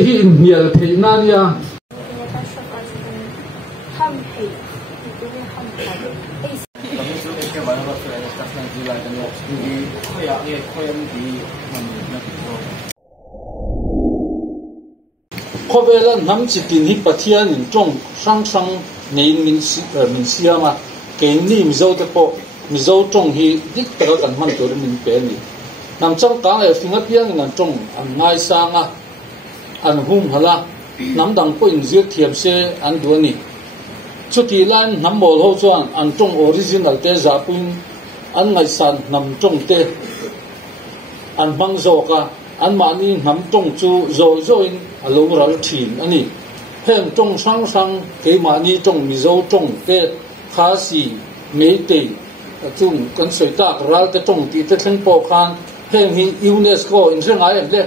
hi in hial thei na nia khó về là nắm chỉ tin hi pathian in trong sang sang nei min siama ke ni mi zo te po mi zo trong hi dik ta kan man to min pe ni nam chang ka le finga piang nan trong an ngai sanga an hum hala nam dang po in zir thiam se an du ni chuti lan nam mol ho chuan an trong original te za pun an ngai san nam trong te an bang zo ka an mani nam trong chu zo in alo ral thin ani heng trong sang ke mani trong mi zo trong te kha si me te chung kan soi ta ral te trong ti te thleng po khan heng hi UNESCO in sengai em le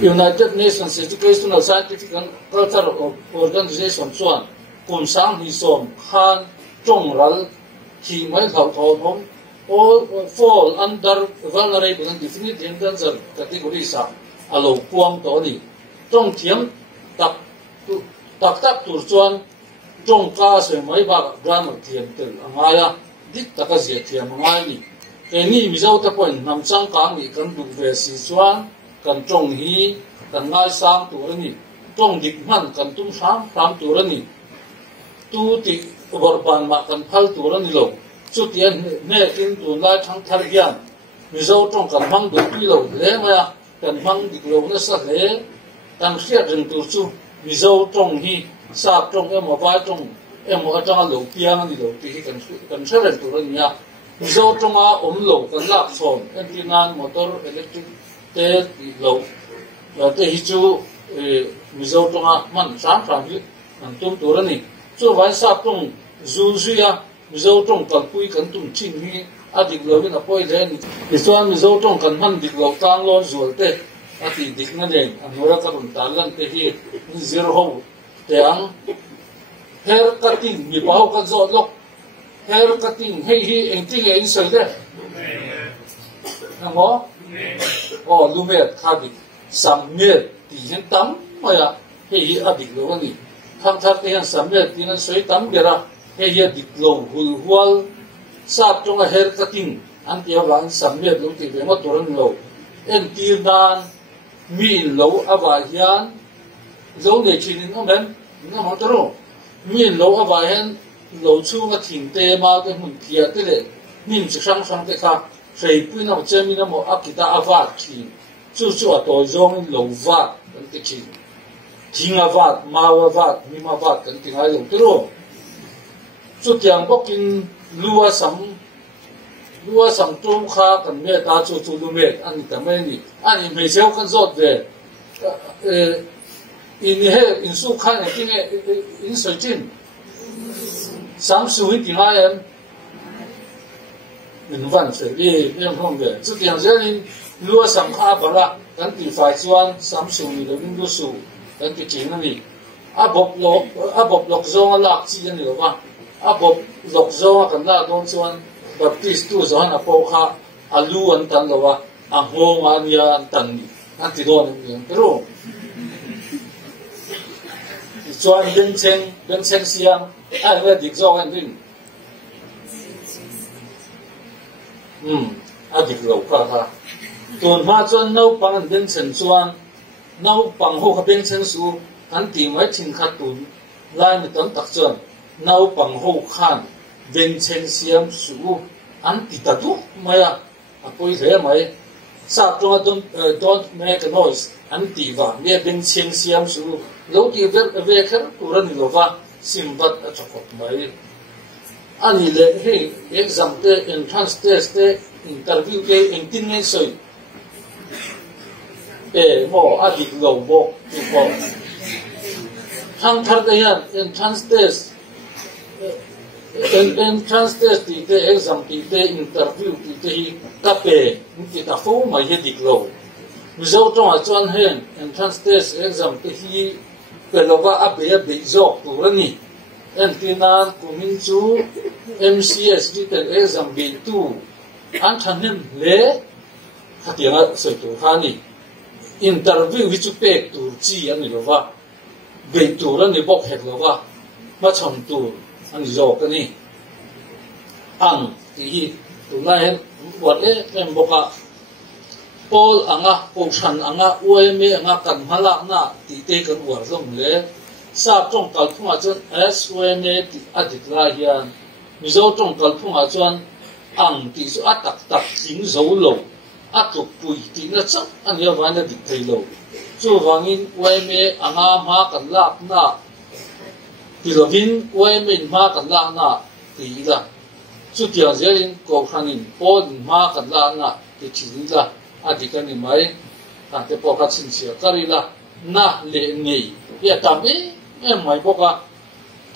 United Nations Educational Scientific and Cultural Organization chuan kum sang hi som khan trong ral thi mai thau thau hom all fall under vulnerable and definite endangered categories alo puang to ni trong thiam tak tur chuan trong ka se mai ba grammar thiam tel angaya dik taka zia thiam ngai ni eni mi zo ta point nam chang ka ni kan du ve si chuan kan trong hi kan ngai sang tur ni trong dik man kan tum sam tur ni tu ti bor ban ma kan phal tur ni lo chu tian ne tin tu lai thang thar hian mi zo trong kan hang du pi lo le ma kan hang dik lo na sa le kan khiat rừng tur chu mi zo trong hi sap trong em vai trong em atang lo piang ni lo ti hi kan saren tur ni ya mi zo trong a lo kan lak chon en tinan motor electric te lo te hi chu mi zo trong a man sam hi an tum tur ni chu vai sap trong zu ya mi zo trong kan pui kan tum chin hi adik lo in apoi le ni chuan mi zo trong kan han dik lo tang lon zual te ati dik na den anora ka run talan te hi zero ho te ang hair cutting mi pau kan zo lok hair cutting hi engting e insel de namo lumet khadik sammet ti hen tam maya hi adik lo ni khang thar te han sammet ti nan soi tam gera he dik lo hul hual sap trong a hair cutting an ti wan sammet lo ti ve ma toran lo en tir dan mi lo ava hian zo ne chinin no ben na ma tro mi lo ava hian lo chu nga thing te ma te mun thia te le nim chi sang te kha sei pui na che mi na mo akita ava thi chu a to zong lo va kan te chi thing ava ma ava mi ma va kan ti ngai lo tro chu tiang bokin lua sam tu kha kan me ta chu lu me ani ta me ni ani me seo kan zot de in su khan ti ne in so chin sam su hi ti ngai em min van se li em hong de chu tiang zelin lua sam kha bala kan ti fai chuan sam su ni lo lu su kan ti chin ani a bop lok zong la chi ani lo ba a bop lok zong kan la don chuan baptist tu zo na po kha alu an tan lo wa a hong an ya an tan ni an ti don ni pero chuan ben chen siang ai we dik zo an din a dik lo kha ton ma chuan no pang an ben chen chuan no pang ho kha ben chen su an ti mai thin kha tun lai mi tam tak chuan no pang ho khan ben chen siam su an ti ta tu maya apoi le mai sa don't make a noise an ti va me ben chen siam su lo ti ve kher turan lo va simbat a chokot mai ani le he exam te entrance test te interview te engtin ngai soi mo adik lo bo ti bo thang thar te yan entrance test entrance test ti te exam ti te interview ti te hi ta pe ti ta fo mai he dik lo result to a chuan hen entrance test exam te hi pe lo ba a be zok tu rani en tinan kumin chu MCS ti te exam be tu an thanin le khatianga soi tu khani interview hi chu pek tur chi ani lova be tur ani bok het lova ma chom tur ani zo kani ang ti hi tu na hen wat le em boka Paul anga Paushan anga ueme anga kan hala na ti te kan war zong le sa trong kal phunga chon s ueme ti adikla hian mizo trong kal phunga chon ang ti su atak tak ting zo lo atuk pui ti na chak ania wana dik thei lo chu wangin ueme anga ma kan lak na ti lovin ueme ma kan lak na ti la chu tia zerin ko khanin Paul ma kan lak na ti chi la adikani mai ate poka chinchia karila na le nei ya tambe mai poka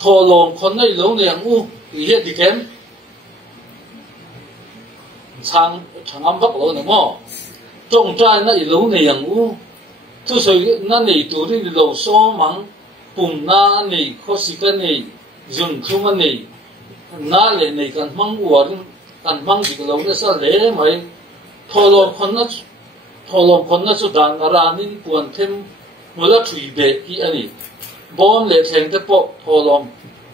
tholom khonnai lo ne angu ye dikem changam bak lo ne mo tong trai na i lo ne angu tu soi na nei tu ri lo so mang pum na nei khosika nei zun thuma nei na le nei kan mang warin kan mang dik lo ne sa le mai tholom khonna chu dan aranin puan them mula thui be ki ani bom le theng te po tholom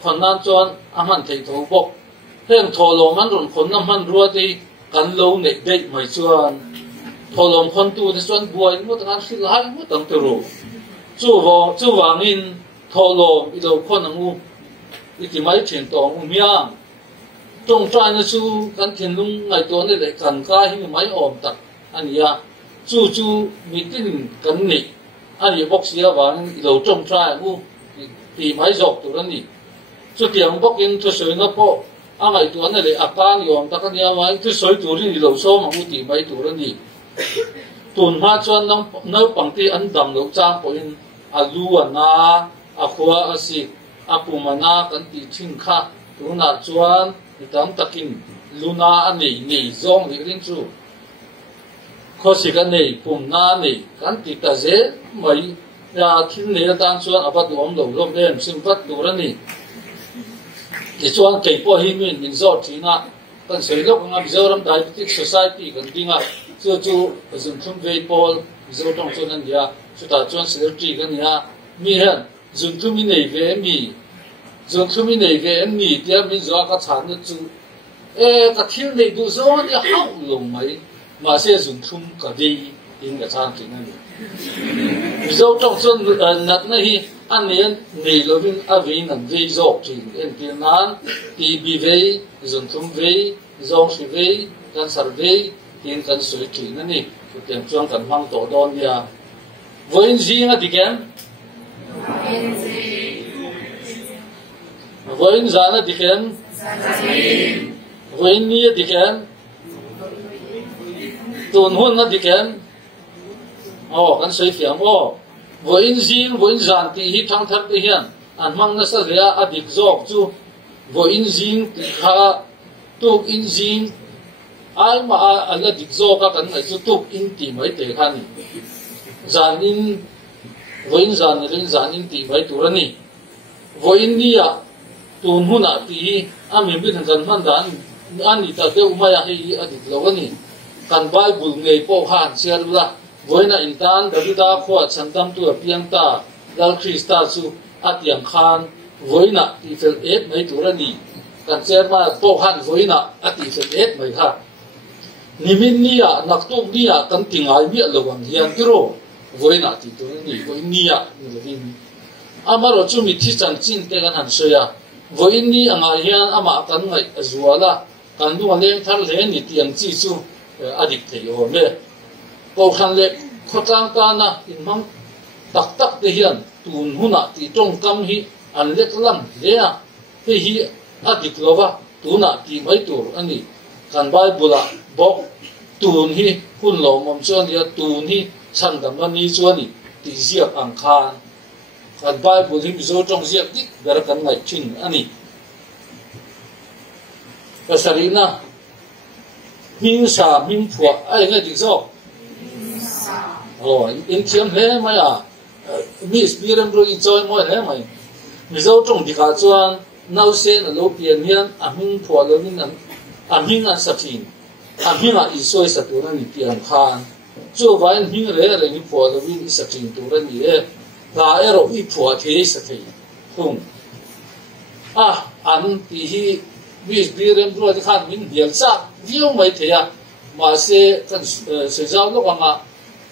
khonnan chon aman thei tho bok heng tholom an ron khonna man ruwa ti kan lo ne be mai chuan tholom khon tu te chuan buai mu tang sil hai mu tang te ro chu wangin tholom i lo khon angu i ti mai chen tong u miang trong trai na chu kan thin lung ngai to ne le kan ka hi mai om tak ania chu mitin kan ni ani box ya wang lo trong trai u ti mai jok tu ran ni chu tiang bok in thu soi na po angai tu ne le akan yom tak ania mai thu soi tu ri lo so ma u ti mai tu ran ni tun ma chuan nang pang ti an dam lo chang po in alu ana akhwa asi apumana kan ti thing kha tu na chuan itang takin luna ani nei zong ri ring chu khosi kan nei pum na nei kan ti ta ze mai ya thin ne dan chuan abat om lo lom dem sim vat turani ti chuan kei po hi min zo thina kan sei lok nga Mizoram Diabetic Society kan dinga chu zun thum vei pol zo tong chuan an dia chu ta chuan secretary kan ya mi han zun thum nei ve mi zon thumi nei ve en ni tia min zo ka chan na chu ka thil nei du zo ni hau lo mai ma se zon thum ka dei in ka chan tin ani zo tong chon nat na hi an nei lo vin a ve nan ve zo tin en pi nan ti bi ve zon thum ve zong si ve kan sar ve tin kan soi tin ani ku tem chuang kan mang to don ya voin ji nga dikem voin zana dikem voin ni dikem tun hun na dikem kan soi fiam voin zin voin zan ti hi thang thar te hian an mang na sa ria adik zok chu voin zin ti kha tuk in zin ai ma ala dik zoka kan ngai chu tuk in ti mai te khani zan in voin zan rin zan in ti mai turani voin nia tun huna ti ami bin kan man dan ani ta te umaya hi adik lawani kan bible ngei po han sialula voina intan davida kho chandam tu piang ta dal krista chu atiang khan voina ti fel et mai turani kan cherma po han voina ati fel et mai kha nimin nia naktuk nia kan tingai mi lawang hian tiro voina ti turani voinia nilin amaro chumi thi chan chin te kan han soya voini anga hian ama kan ngai azuala kan du leng thar le ni tiang chi chu adik thei o me ko khan le khotang ta na in mang tak tak te hian tun huna ti tong kam hi an lek lam le a he hi adik lova tuna ti mai tur ani kan bible bok tun hi hun lo mom chon ya tun hi chan dam ni chuani ti ziak ang khan kan bible hi zo tong ziak dik ber kan ngai chin ani pasarina min sa min phua ai ngai dik zo in thiam he mai mi spirit ro enjoy mo he mai mi zo tong dikha chuan nau se na lo pian hian min phua lo min an min an sa thin min a isoi sa tu na ni pian khan chu vai hing re re ni phua lo win isa chin tu ra ni e la ero I phua the sa thei hung an ti hi vis birem ro di khan min hial cha viau mai theya ma se kan se jaw lo anga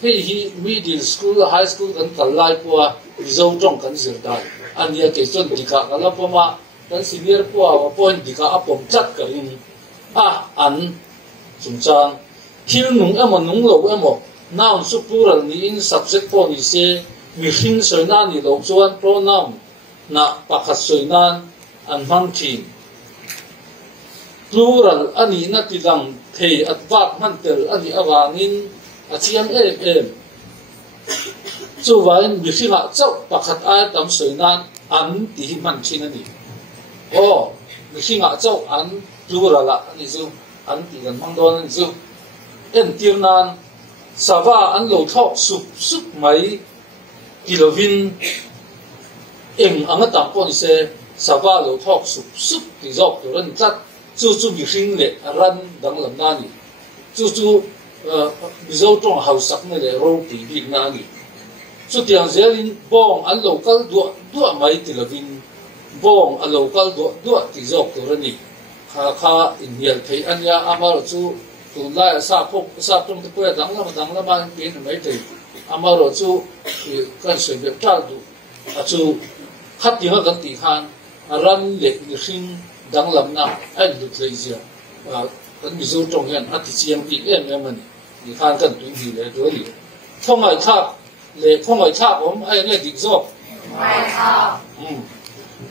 hei hi middle school high school kan kalai puwa rizo tong kan zirda ania ke chon dika kala poma kan senior puwa wa point dika apom chat ka in an chungchang hil nung amo nung lo amo noun su plural ni in subject po ni se mi hring soina ni lo chuan pronoun na pakhat soinan an man thin plural ani na tilang thei atwak man tel ani awangin achiang em chu wain mi hringa chau pakhat a tam soinan an ti hi man thin ani mi hringa chau an plural ani chu an ti kan mang don ani chu en tirnan sava an lo thok sup mai kilovin anga tam po ni se sava lo thok sup ti jok tu ran chat chu mi hring le ran dang lam na ni chu mizo tong hau sak ne le ro pi big na ni chu tiang zelin bong an local du mai ti lovin bong a local du ti jok tu ran ni kha in hial thei anya amar chu tu la sa tong te poya dang la ma pin mai thei amar chu kan se be tal du chu khat ti ha kan ti khan ran le ni hring dang lam na an du tlei zia kan mizo tong hian ati chiang ti em ani ni khan kan tu hi le do li khongai thak om ai nge dik zo khongai thak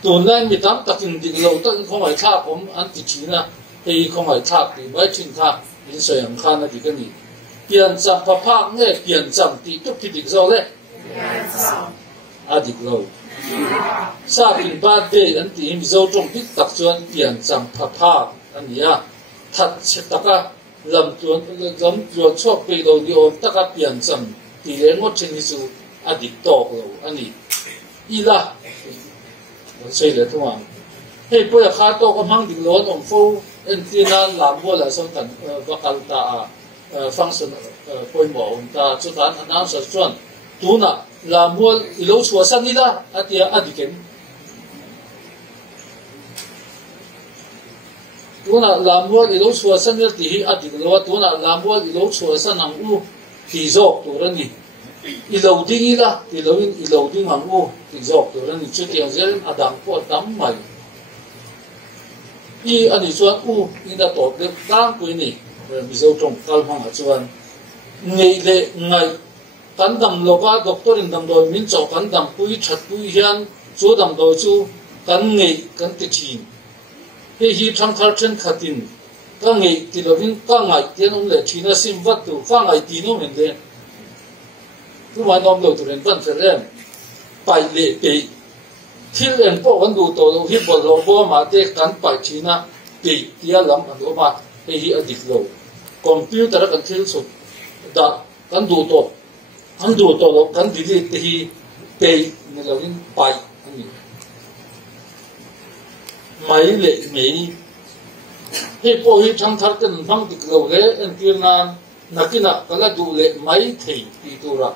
tun lai mi tam takin dik lo tan khongai thak om an ti china hei khongai thak ti bai chin thak in soyam khan na ti kan ni pian cham pa phak nge pian cham ti tu ti dik zo le pian cham adik lo sa pin ba de an ti mi zo tong tik tak chuan pian cham pa phak ania that chetaka lam chuan chok pe lo ni om taka pian cham ti le ngo chen ni chu adik tok lo ani ila sei le thuma hei poya kha to ko mang dik lon om fo en tina lam bo la son tan vakal ta function point mo om ta chu tan announcer chuan tuna lam bo ilo chua san ni da atia adiken tuna lam bo ilo chua san ni ti hi adik lo tuna lam bo ilo chua san ang u ti jok tu ran ni ilo ding ila ti lo in ilo ding ang u ti jok tu ran ni chu tiang zel adang po tam mai ani chuan ina to le tang pui ni mi zo tong kal hang a chuan ngei le ngai kan dam loka doctor in dam doi min chaw kan dam pui that pui hian chu dam do chu kan ngei kan ti thin hi thang thar chen khatin ka ngei ti lovin ka ngai tian om le thina sim wat tu ka ngai ti no men de tu ma nom lo tu ren ban fer em pai le pe thil en po kan du to lo hi bol lo bo ma te kan pai thina pe tia lam an do ma hi adik lo computer kan thil su da kan du to lo kan delete te hi pe ni lovin pai ani mai le mei hei po hi thang thar kan mang dik lo le en tirna nakina kala du le mai thei ti tu ra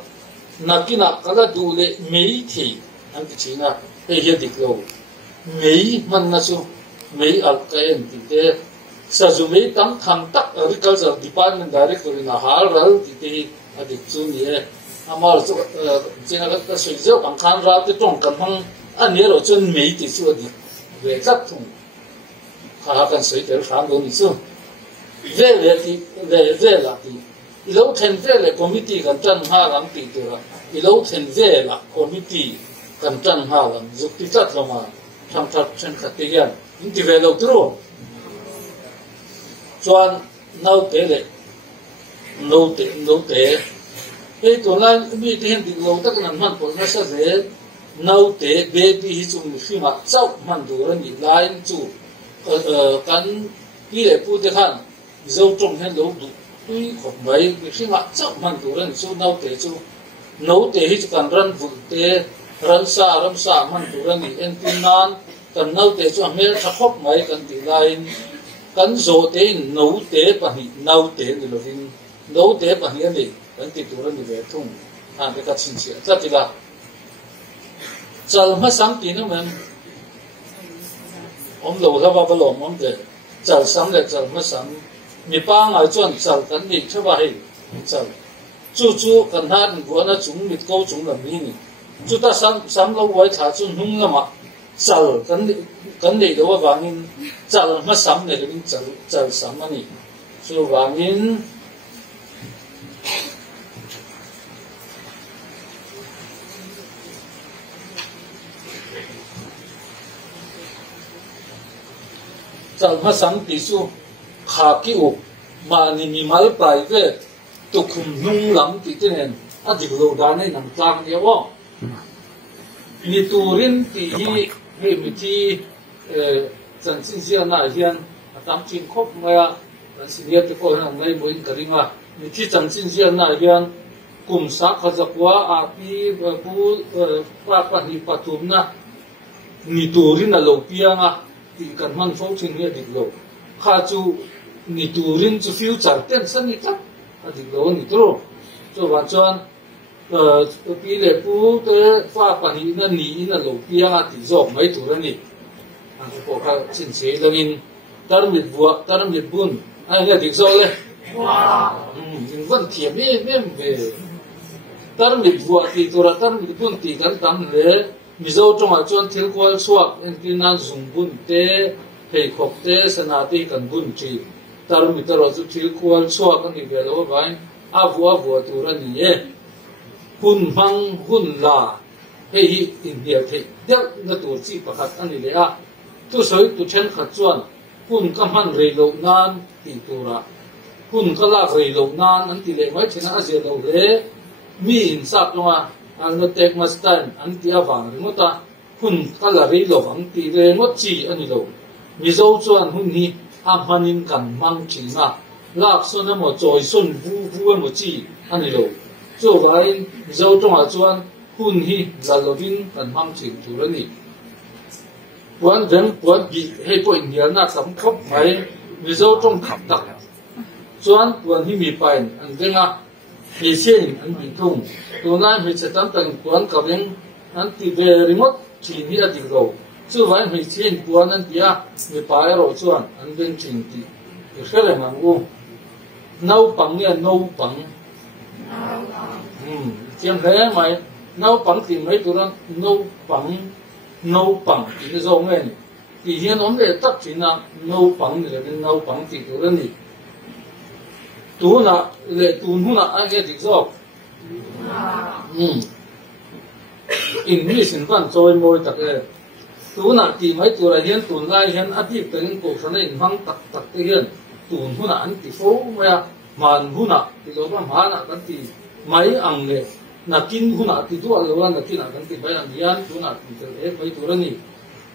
nakina kala du le mei thei an ti china hei hi dik lo mei man na chu mei al kaen ti te sa zu mei tam tham tak agriculture department director in a har ral ti te adik chu ni e amar chu chena ka soi zo ang khan ra te tong kan hang an ne ro chun mei ti chu adik về các thùng khá cần sấy tới khám đồ như sau về là thì lâu thêm về là committee cần chân ha làm tỷ từ là lâu thêm về là committee cần chân ha làm giúp tí chất là mà tham thật trên khát tiền những thì về lâu rồi choan nấu tế lệ nấu tế cái tuần này bị tiền thì lâu tất cả năm của nó sẽ về nấu tế bé bị chúng khi mà cháu man đồ ra nhị lại chú cán đi để phụ được han dâu trồng hen nấu đủ tuy không mấy khi mà cháu man đồ ra chú nấu tế thì cần răn vụ tế răn sa man đồ ra nhị en tin nan cần nấu tế chú nghe thắc khóc mấy cần tỷ lại cần dỗ tế nấu tế bằng nhị nấu tế thì là nấu tế bằng nhị này kan ti tu ran ni ve thung an te ka chin chi cha ti la chal ma sam ti na man om lo la ba lo om de chal sam le chal ma sam mi pa ngai chuan chal kan ni thwa hei chal chu kan han go na chung mit ko chung la mi ni chu ta sam lo wai tha chun hung lama chal kan ni do wangin chal ma sam le rin chal sam ani chu wangin chal ma sam ti su kha ki u ma ni mi mal pai ve tu khum nung lam ti ten a dik lo da nei nam tlang ye wo ni turin ti hi he mi ti chan chin sia na hian atam chin khop maya sinia te ko na mai moi karinga mi ti chan chin sia na hian kum sa khaza kwa a pi bu pa ni patum na ni turin a lo pianga ti kan man fo chin he dik lo kha chu ni turin chu future ten san ni tak a dik lo ni tro cho wa chuan pi le pu te fa pa ni na ni na lo pianga ti zo mai tu ra ni an ko kha chin che longin tar mit bun ai le dik zo le wa in van thi me ve tar mit bua ti tu ra tar mit bun ti kan tam le mi zo tong a chuan thil kwal suak en tin nan zung bun te hei khop te sana te kan bun chi tar mit ro chu thil kwal suak ani ve lo vai a vua tu ra ni e hun mang hun la hei hi in dia the deuh na tur chi pakhat ani le a tu soi tu then khat chuan hun ka man rei lo nan ti tura hun ka la rei lo nan an ti le mai thina a je lo le mi in sap longa an no tek mas tan an ti awang rimota hun ka la rei lo ang ti le ngot chi ani lo mi zo chuan hun hi a manin kan mang chi na lak so na mo choi sun vu mo chi ani lo cho vai zo tong a chuan hun hi zalovin kan mang chi tu ra ni quan bi hei po in hian na sam khop mai mi zo tong khap dak chuan quan hi mi pain an venga mi sen an bi thung tu na mi che tam tang quan ka beng an ti ve remote chi ni a dik ro chu vai mi sen quan an tia mi pai ro chuan an ben chin ti khele mang u nau pang ne nau pang chiam he mai nau pang ti mai tu ran nau pang ti zo nge ni ti hian om le tak china nau pang ni le nau pang ti tu ran ni tu na le tu hu na a ge dik zo English in van choi moi tak le tu na ti mai tu ra hian tun lai hian a ti ten ko sana in hang tak te hian tun hu na an ti fo ma man hu na ti lo ma na kan ti mai ang le na kin hu na ti du a lo na kin a kan ti bai na hian tu na ti te mai tu ra ni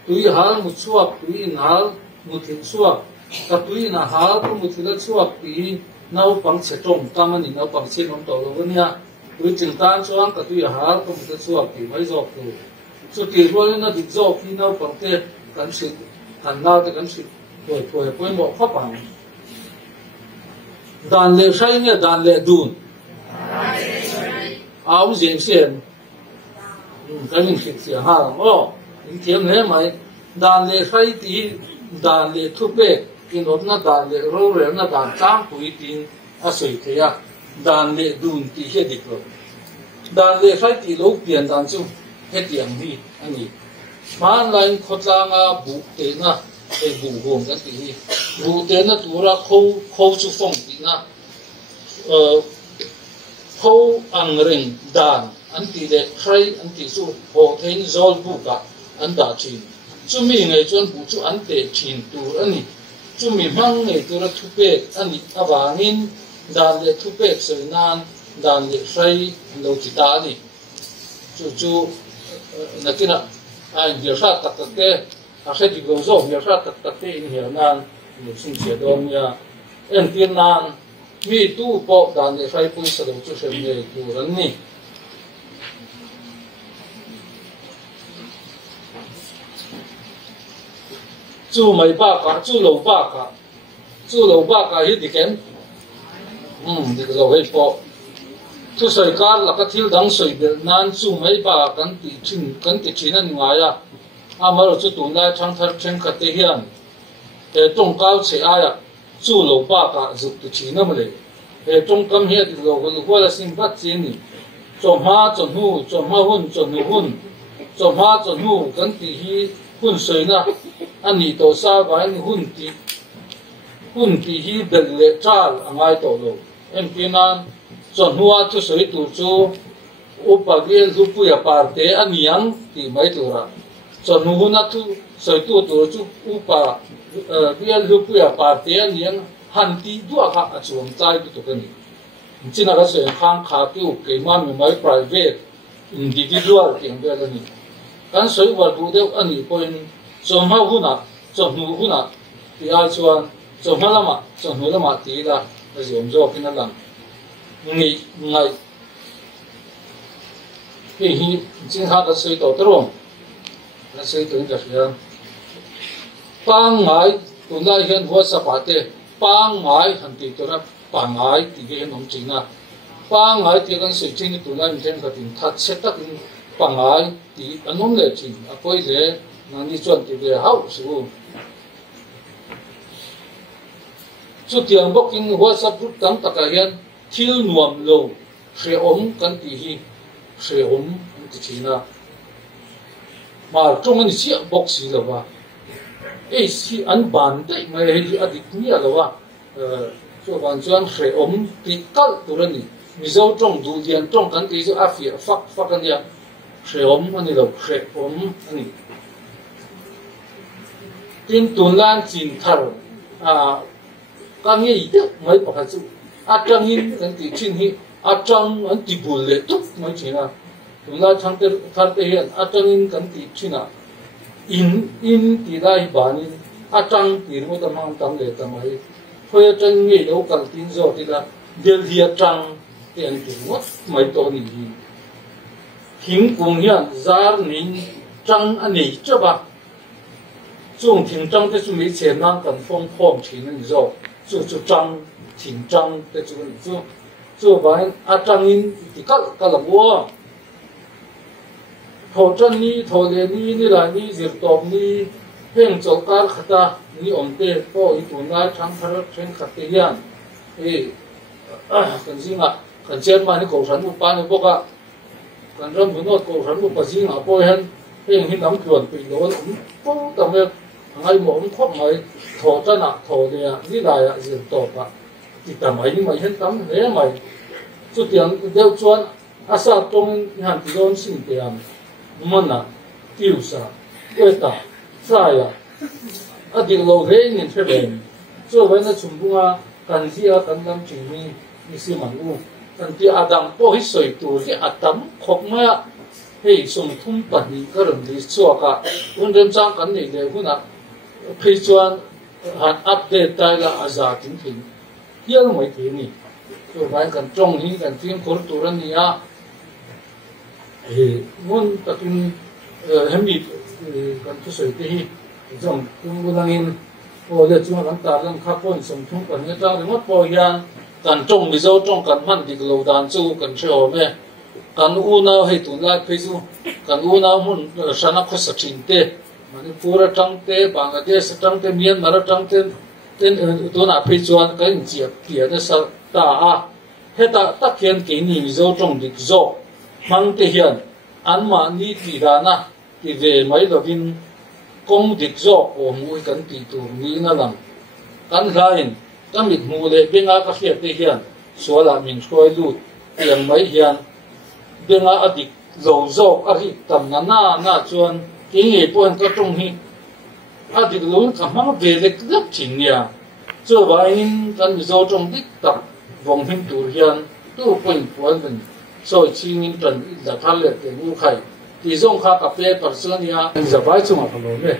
tu i hal mu chuak tu i hal mu thil chuak ta tu i na hal ku mu thil chuak ti nau pang che tong ta mani nau pang che nom to lo nia tu ching tan chuang ta tu i hal ku mu thil chuak ti mai zo tu so ti ro na di zo ki nau pang te kan si kan na te kan si poi mo kha pang dan le sai ne dan le dun áo diễn xiên cái mình xịt xịt ha ô những thiếm thế mày đàn lệ say tí đàn lệ thu bê in ốp na đàn lệ rô rê na đàn trang quý tin à sợi thế à đàn lệ đun tí hết đi rồi đàn lệ say tí lâu biển đàn chung hết điểm đi anh nhỉ mà lại khốt lang à bù tế na cái bù hồn cái tí bù tế na tu ra khâu chú phong tí na khâu ang ring đàn anh tỷ lệ khai anh tỷ số hồ thiên zol buka anh đã chín chú mình ngày chuyên bù chú anh tệ chín tu anh chú mình mang ngày tu ra thu bê anh avangin đàn lệ thu bê sợi nan đàn lệ khai lâu chỉ ta đi chú na kia na anh việc sát tắc tắc tê à khai đi gồm rồi việc sát tắc tắc tê in hiểu nan mình xin chia đôi nha em tiên nan mi tu po đàn lệ khai pui sợi chú sợi nghề tu anh nè chú mấy ba cả chú lâu ba cả hết đi kém đi lâu hết po thu soi kar la ka thil dang soi bel nan chu mai ba kan ti chin an ngaya amaro chu tu lai thang thar thren kha te hian tong kau che aya chu lo ba ka zuk tu china male tong kam hi ti lo ko la sim bat chi ni chom ha hun chom ha chon hu kan ti hi hun soi na ani to sa ba ni hun ti hi bel le chal angai to lo em pinan chon huwa thu soi tu chu upagel lupu ya parte aniang ti mai tu ra chon hu na thu soi tu chu upa bial lupu ya parte aniang han ti du kha achum chai tu kan ni china ga soi khang kha tu ke ma mi mai private individual ting be la ni kan soi wa du de ani point chom ha hu na ti ai chuan chom lama ti la zom zo kin lam ngai hi jin ha da soi to tro na soi to ja hian pang ngai tu lai hian ho sa pa te pang ngai han ti to na pang ngai ti ge nom china pang ngai ti kan soi chin tu lai ten ka tin that set tak in pang ngai ti anom le chin a koi le na ni chuan ti ge hau su chu tiang bokin WhatsApp group tam taka hian thil nuam lo hre om kan ti hi hre om ti china mar tong ani chi box si lo wa si an ban dei mai hi adik ni lo wa so ban chuan hre om ti kal turani mizo tong du dian tong kan ti chu afia fak an ya hre om ani lo hre om ani tin tun lan chin thar kami itu mai pakatu atangin nanti cini atang nanti boleh tu mai cina tuna thante hian atangin nanti cina in tidak ibanin atang dirmo tamang tam le tamai phơi chân nghe đâu cần tin rồi thì là delhi atang tiền tu mai to ni hình cùng hian zar nin trăng anh ấy cho ba chung thỉnh trăng thế chúng mình xem năng cần phong phong chỉ nên rồi chú trăng thỉnh trăng thế chú bảo trăng in thì các là mua thổ chân ni thổ lệ ni là ni diệt tộc ni heng châu cá khata ni ổn tê có ý tụi ngay thắng thắng trên khát tê hiền cần gì mà cần chơi mà ni cầu sản một ban một bốc à cần ra muốn nói cầu sản một bát gì mà bôi hen heng hin nắm chuẩn bị lỗ cũng tầm ấy ngay một khóc ngay thổ chân à thổ lệ ni là diệt tộc à thì tầm ấy mà hen tắm thế mày chú tiền đeo chuan asa trong hàng tỷ đô xin tiền mana tiêu sa quê ta sai à đi lâu thế nhìn thấy bền cho vậy nó chúng ta cần gì à cần làm chuyện mi xí mà ngu cần gì à đằng bỏ hết sợi tu thì à tắm khóc mà hey sum thum bẩn đi cái lần đi xua cả vấn đề trang cần này để cũng là khi chuan hạn update tay là azar tính thỉnh hiếu mấy thế này cho vậy cần trông hi cần phim khổ tu ra này à muốn tập trung hem bị cần tu sửa thì dòng cũng đang in rồi để chúng ta đang khắc phục sống thung cần người ta thì mất bồi ra cần trồng bị dâu trồng cần mặn thì lâu đàn chu cần sửa về cần u nào hay tụi lại phải chu cần u nào muốn sản xuất sản phẩm tê mà nó pura trăng tê Bangladesh trăng tê Myanmar trăng tê tên tụi nào phải chọn cái gì tiền nó sao ta hết ta kiến cái gì dâu trồng được dâu mang tê hiền anh mà đi thì ra na thì về mấy đầu tiên công việc dâu của mũi cần tỷ tụ mỹ na làm cần rain cần biết mù lệ bên ai các hiện tê hiền số là mình coi lụt tiền mấy hiền bên ai ở đi dầu dâu ở đi tầm na chuan cái nghề buôn có trong hi ở đi luôn cả mang về để rất chính nhà cho vậy cần dâu trong đích tập vòng hình tụ hiền tu quỳnh quấn mình rồi chi nghìn trần là tham lệ để ngu khai thì dùng khác cà phê personia giờ vài chung mà phải nói